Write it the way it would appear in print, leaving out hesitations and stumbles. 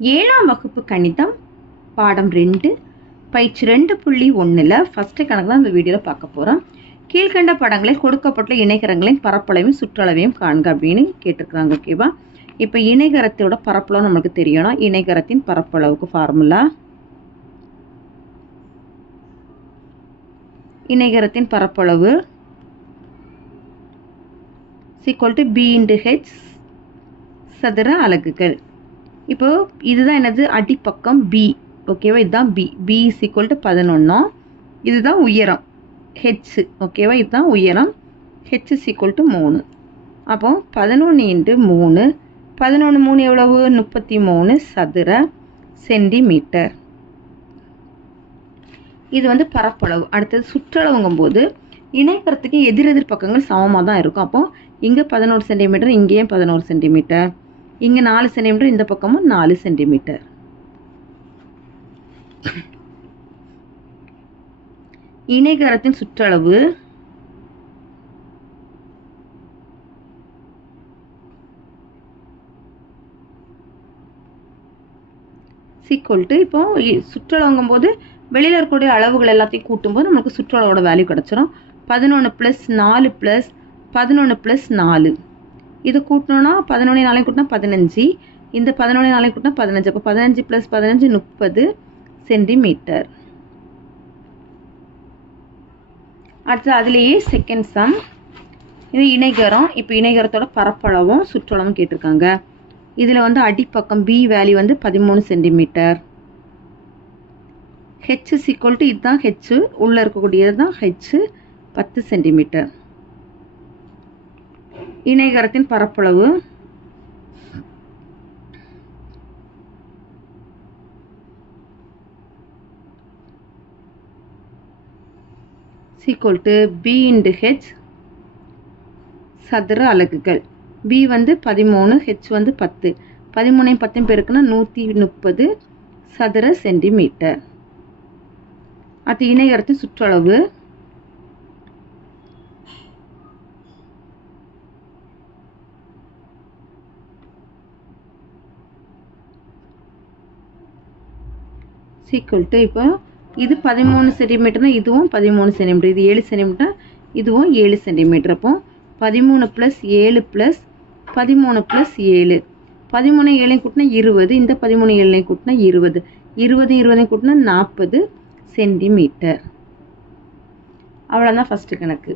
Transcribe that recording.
ஏழாம் வகுப்பு கணிதம் பாடம் 2 பயிற்சி 2.1ல் ஃபஸ்ட்டு கணக்கு தான் இந்த வீடியோவில் பார்க்க போகிறோம். கீழ்கண்ட படங்களில் கொடுக்கப்பட்ட இணைகரங்களின் பரப்பளவையும் சுற்றளவையும் காண்க அப்படின்னு கேட்டிருக்கிறாங்க. ஓகேவா? இப்போ இணைகரத்தோட பரப்பளவு நமக்கு தெரியணும். இணைகரத்தின் பரப்பளவுக்கு ஃபார்முலா, இணைகரத்தின் பரப்பளவு b/h சதுர அலகுகள். இப்போ இதுதான் என்னது, அடிப்பக்கம் b. ஓகேவா? இதுதான் b. b = 11. இதுதான் உயரம் h. ஓகேவா? இதுதான் உயரம் h = 3. அப்போ 11 × 3, 11 3 எவ்வளவு? 33 சதுர சென்டிமீட்டர். இது வந்து பரப்பளவு. அடுத்தது சுற்றளவுங்கும்போது இணைகரத்துக்கு எதிரெதிர் பக்கங்கள் சமமாக தான் இருக்கும். அப்போ இங்கே 11 சென்டிமீட்டர், இங்கேயும் 11 சென்டிமீட்டர், இங்கே 4 சென்டிமீட்டர், இந்த பக்கமும் 4 சென்டிமீட்டர். இணைகரத்தின் சுற்றளவு இப்போ சுற்றளவுங்கும் போது வெளியில் இருக்கக்கூடிய அளவுகள் எல்லாத்தையும் கூட்டும்போது நமக்கு சுற்றளவோட வேல்யூ கிடச்சிரும். 11 + 4 + 11 + 4 இது கூட்டணும்னா 11 4 கூட்டினா 15, இந்த 11 4 கூட்டினா 15. அப்போ 15 + 15 30 சென்டிமீட்டர். அடுத்து அதுலேயே செகண்ட் சம், இது இணைகரம். இப்போ இணைகரத்தோட பரப்பளவும் சுற்றளவும் கேட்டிருக்காங்க. இதில் வந்து அடிப்பக்கம் b வேல்யூ வந்து 13 சென்டிமீட்டர். h = இதுதான் h, உள்ளே இருக்கக்கூடியது தான் h, 10 சென்டிமீட்டர். இணைகரத்தின் பரப்பளவு b/h சதுர அலகுகள். b வந்து 13, h வந்து 10. 13 10 பெருக்குனா 130 சதுர சென்டிமீட்டர். அது இணைகரத்தின் சுற்றளவு இப்போ இது 13 சென்டிமீட்டர்னா இதுவும் 13 சென்டிமீட்டர், இது 7 சென்டிமீட்டர், இதுவும் 7 சென்டிமீட்டர். அப்போ 13 + 7 + 13 + 7, 13 7 கூட்டினா 20, இந்த 13 7 கூட்டினா 20, 20 20 கூட்டினா 40 சென்டிமீட்டர். அவ்வளோதான் ஃபஸ்ட்டு கணக்கு.